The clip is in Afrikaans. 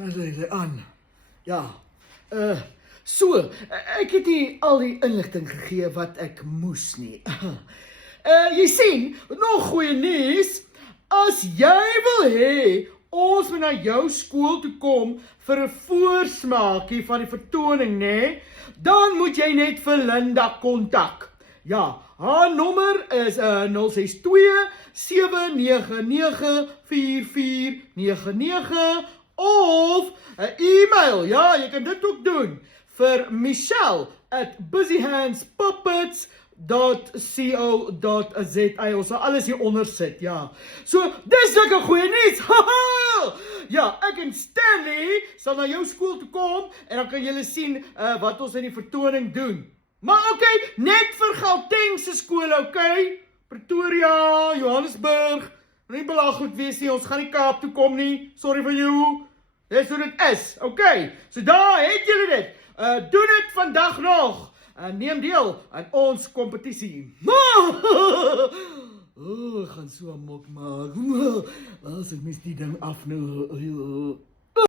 Daar lê hy aan. Ja. So, ek het nie al die inligting gegee wat ek moes nie. Jy sien, nog goeie nuus. As jy wil hê ons moet na jou skool toe kom vir 'n voorsmaakie van die vertoning, nê? Dan moet jy net vir Linda kontak. Ja, haar nommer is 062 799 4499 of 'n e-mail. Ja, jy kan dit ook doen vir michelle@busyhandspuppets.co.za. Ons sal alles hier onder sit, ja. So, dis sulke goeie nuus. Ja, ek en Stanley sal na jou skool toe kom en dan kan julle sien wat ons in die vertoning doen. Maar okay, net vir Gauteng se skole, okay? Pretoria, Johannesburg, nie belaglik wees nie, ons gaan nie Kaap toe kom nie. Sorry vir jou. Dis hoe dit is, okay? So daar het julle dit. Doen dit vandag nog. Neem deel aan ons kompetisie. Gaan so amok maak. As ek mis die ding af nou.